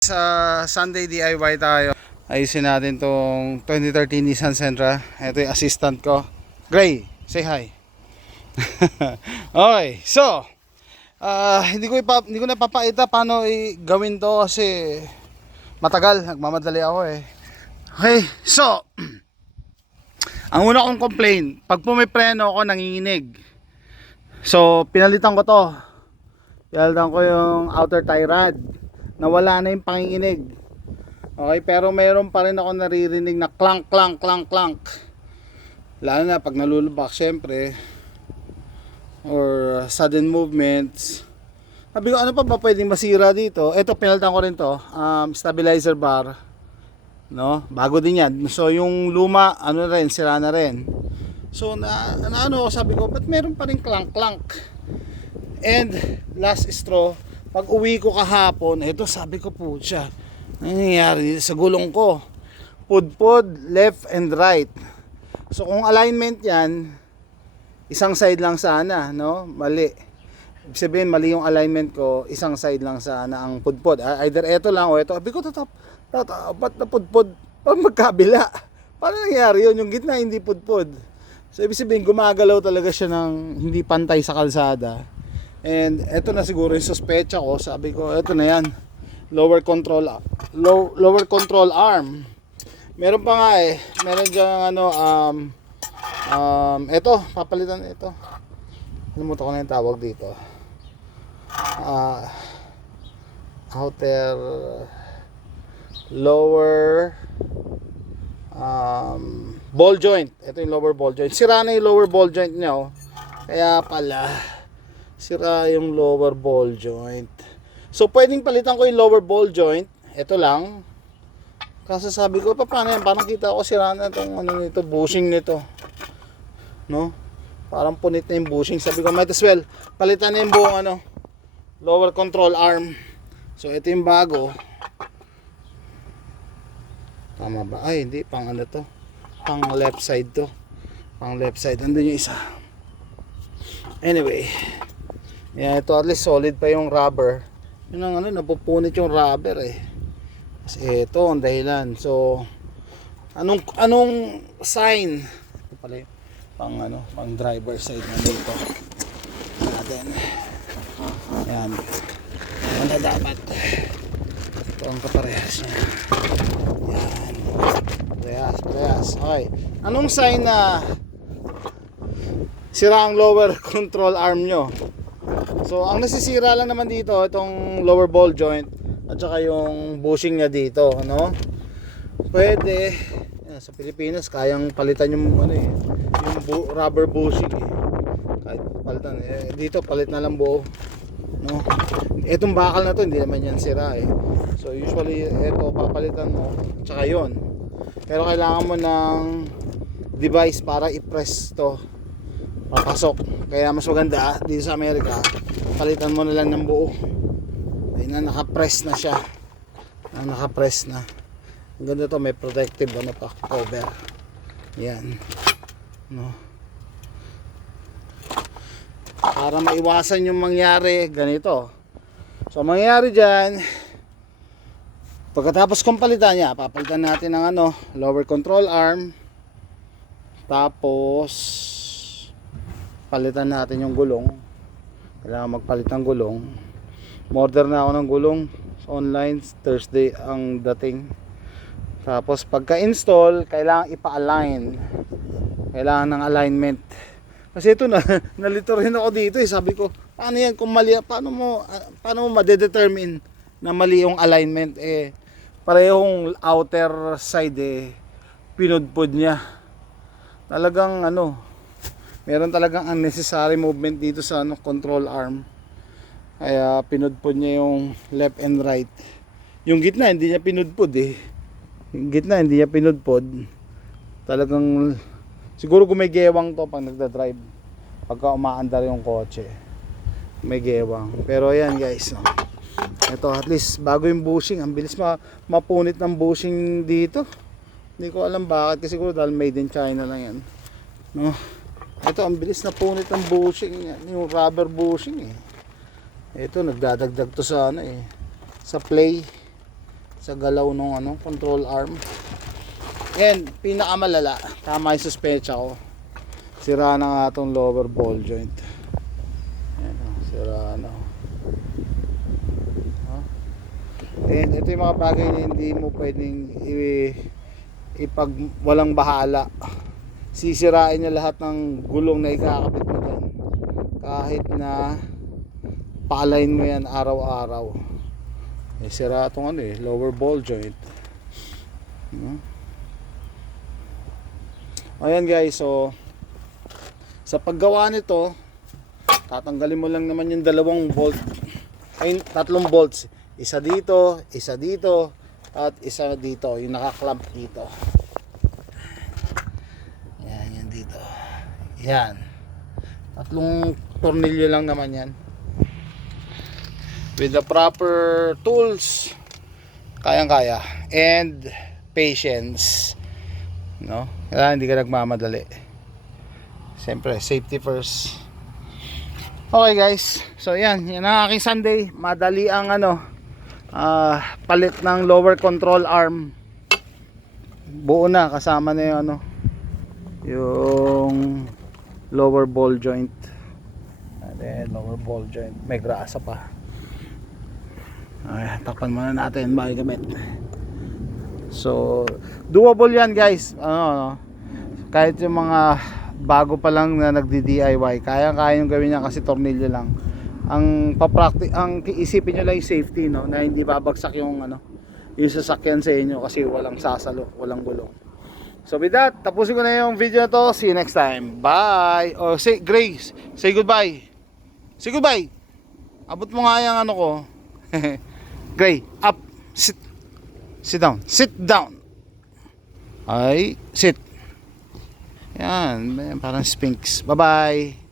Sa Sunday DIY tayo. Ayusin natin tong 2013 Nissan Sentra. Ito yung assistant ko, Gray, say hi. Okay, so hindi ko napapakita paano gawin to kasi matagal, nagmamadali ako eh. Okay, so ang una kong complaint, pag pumipreno ako nanginginig. So pinalitan ko to. Pinalitan ko yung outer tie rod. Nawala na yung panginginig. Okay, pero mayroon pa rin ako naririnig na clank, clank, clank, clank. Lalo na pag nalulubak, syempre. Or sudden movements. Sabi ko, ano pa ba pwedeng masira dito? Ito, pinalitan ko rin to. Stabilizer bar. No? Bago din yan. So, yung luma, ano rin, sira na rin. So, sabi ko, ba't meron pa rin clank, clank? And, last straw, pag uwi ko kahapon, ito sabi ko po siya, nangyayari sa gulong ko, pudpud left and right. So kung alignment yan, isang side lang sana, no? Mali. Ibig sabihin mali yung alignment ko, isang side lang sana ang pudpud. Either ito lang o ito. Sabi ko, ba't na pudpud? Pag magkabila, paano nangyayari yun? Yung gitna hindi pudpud. So ibig sabihin gumagalaw talaga siya ng hindi pantay sa kalsada. And eto na siguro yung suspecha ko. Sabi ko, eto na yan, lower control arm. Meron pa nga eh, meron dyan eto, papalitan ito. Nalimutan ko na yung tawag dito. Outer lower ball joint. Ito yung lower ball joint. Sira na yung lower ball joint niya, oh. Kaya pala sira yung lower ball joint. So pwedeng palitan ko yung lower ball joint. Ito lang. Kasi sabi ko, paano yan? Parang kita ko sira na itong nito, bushing nito. No? Parang punit na yung bushing. Sabi ko, might as well palitan na yung buong lower control arm. So ito yung bago. Tama ba? Ay, hindi. Pang to? Pang left side to. Pang left side. Andun yung isa. Anyway. Yan, ito at least solid pa yung rubber. Yun ang napupunit yung rubber eh. Kasi ito ang dahilan. So anong sign? Ito pala yung pang driver side na dito. Natin. Yan. Ano dapat? Ito ang kaparehas niya. Yan. Parehas. Okay. Anong sign na sira ang lower control arm nyo? So ang nasisira lang naman dito itong lower ball joint at saka yung bushing niya dito, no? Pwede sa Pilipinas kayang palitan yung rubber bushing eh. Kahit palitan dito palit na lang buo, no? Etong bakal na to hindi naman yan sira eh. So usually ito papalitan mo at saka yun. Pero kailangan mo ng device para i-press to papasok. Kaya mas maganda dito sa Amerika, palitan mo na lang ng buo. Ayun na, naka-press na siya. Naka-press na. Ang ganda to, may protective pa, cover. Yan. No. Para maiwasan yung mangyari ganito. So mangyayari diyan, pagkatapos kong palitan niya, papalitan natin ng lower control arm. Tapos palitan natin yung gulong. Kailangan magpalit ng gulong. Order na ako ng gulong online, Thursday ang dating. Tapos pagka install, kailangan ipa-align. Kailangan ng alignment. Kasi ito nalito rin ako dito eh. Sabi ko, paano yan kung mali? Paano mo ma-determine na mali yung alignment eh? Parehong outer side eh, pinudpud niya. Talagang meron talagang unnecessary movement dito sa control arm. Kaya pinudpud niya yung left and right. Yung gitna hindi niya pinudpud eh. Yung gitna hindi niya pinudpud. Talagang siguro gumigewang to pag nagda-drive. Pagka umaandar yung kotse. May gewang. Pero ayan guys, no. Ito at least bago yung bushing, ang bilis mapunit ng bushing dito. Hindi ko alam bakit, kasi siguro dahil made in China lang yan. No. Ito ang bilis na punit ng bushing, yung rubber bushing eh. Ito nagdadagdag to sa sa play. sa galaw ng ano, control arm. And pinakamalala, tama yung suspecha ko. Sira na nga itong lower ball joint. Ayan, sira na. And ito yung mga bagay na hindi mo pwedeng ipag walang bahala. Sisirain niya lahat ng gulong na ikakabit mo dyan. Kahit na paalayin mo yan araw-araw. Sira itong ano lower ball joint. Ayan guys, so sa paggawa nito, tatanggalin mo lang naman yung dalawang bolt, ay tatlong bolts, isa dito, at isa dito, yung nakaklamp dito. Yan dito. Yan. Tatlong tornilyo lang naman yan. With the proper tools, kayang-kaya. And patience. No? Kaya hindi ka nagmamadali. Siyempre, safety first. Okay guys, so yan ang aking Sunday. Madali ang palit ng lower control arm. Buo na, kasama na yung yung lower ball joint. And then lower ball joint, may grasa pa. Ay, takpan muna natin bago gamit. So doable yan guys. Kahit yung mga bago pa lang na nagdi-DIY, kaya-kaya yung gawin niya kasi tornilyo lang. Ang iisipin niyo lang yung safety, no, na hindi babagsak yung yung sasakyan sa inyo kasi walang sasalo, walang gulong. So with that, tapusin ko na yung video na to. See you next time. Bye. Oh, say Grace, say goodbye. Say goodbye. Abot mo nga yung ko. Gray, up. Sit down. Sit down. Ay, sit. Yan, parang Sphinx. Bye-bye.